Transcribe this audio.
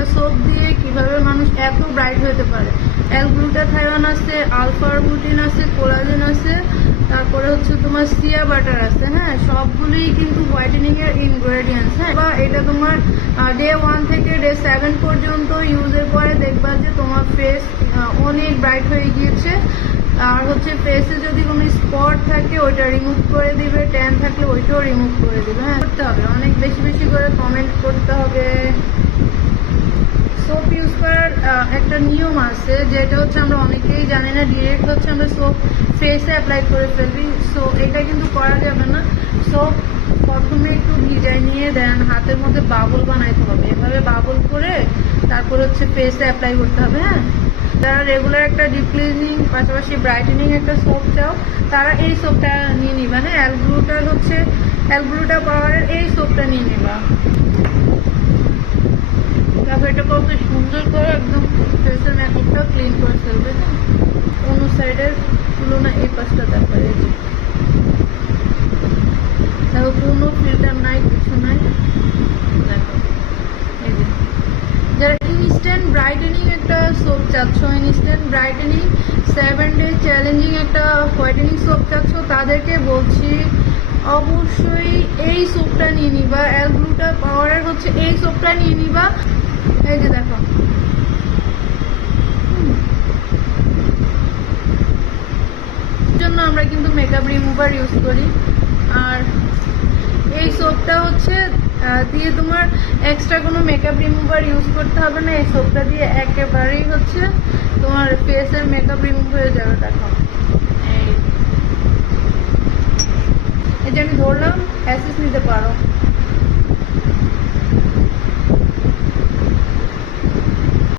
একটা সোপ দিয়ে কীভাবে মানুষ এত ব্রাইট হতে পারে? অ্যালগ্লুটাথায়ন আছে আলফা বুটিন আছে কোলাজেন আছে, তারপরে হচ্ছে তোমার সিয়া বাটার আছে হ্যাঁ? সবগুলোই কিন্তু হোয়াইটেনিং এর ইনগ্রেডিয়েন্টস হ্যাঁ? বা এটা তোমার ডে ওয়ান থেকে ডে সেভেন পর্যন্ত ইউজের পরে দেখবা যে তোমার ফেস অনেক ব্রাইট হয়ে গিয়েছে। আর হচ্ছে ফেসে যদি কোনো স্পট থাকে, ওইটা রিমুভ করে দিবে ট্যান থাকলে ওইটাও রিমুভ করে দিবে হ্যাঁ? করতে হবে। অনেক বেশি বেশি করে কমেন্ট করতে হবে। সোপ ইউজ করার একটা নিয়ম আছে, যেটা হচ্ছে আমরা অনেকেই জানি না ডিরেক্ট হচ্ছে আমরা সোপ ফেসে অ্যাপ্লাই করে ফেলবি সো এটা কিন্তু করা যাবে না। সোপ প্রথমে একটু ভিজাই নিয়ে দেন, হাতের মধ্যে বাবল বানাইতে হবে। এভাবে বাবল করে তারপর হচ্ছে ফেসে অ্যাপ্লাই করতে হবে হ্যাঁ? যারা রেগুলার একটা ডিপ ক্লিনিং পাশাপাশি ব্রাইটেনিং একটা সোপ চাও, তারা এই সোপটা নিয়ে নিবা হ্যাঁ অ্যালগ্লুটার হচ্ছে অ্যালগ্লুটা পাওয়ারের এই সোপটা নিয়ে নিবা তারপর এটা কত সুন্দর করে একদম ফেসের মেকআপটা ক্লিন করে ফেলবে অন্য সাইডের তুলনা এই পাশটা দেখা যাচ্ছে। দেখো, কোনো ফিল্টার নাই, কিছু নাই। দেখো, এই যে। যারা ইনস্ট্যান্ট ব্রাইটেনিং একটা সোপ চাচ্ছ instant brightening seven day challenging একটা হোয়াইটেনিং সোপ চাচ্ছ, তাদেরকে বলছি, অবশ্যই এই সোপটা নিয়ে নিবা। অ্যালগ্লুটা পাওয়ারের হচ্ছে এই সোপটা নিয়ে নিবা। এই যে দেখো। জন্য আমরা কিন্তু মেকআপ রিমুভার ইউজ করি। আর এই সোপটা হচ্ছে দিয়ে তোমার এক্সট্রা কোনো মেকআপ রিমুভার ইউজ করতে হবে না। এই সোপটা দিয়ে একেবারেই হচ্ছে তোমার ফেসের মেকআপ রিমুভ হয়ে যাবে, দেখো। এই যে। আমি ধরলাম অ্যাসেস নিতে পারো।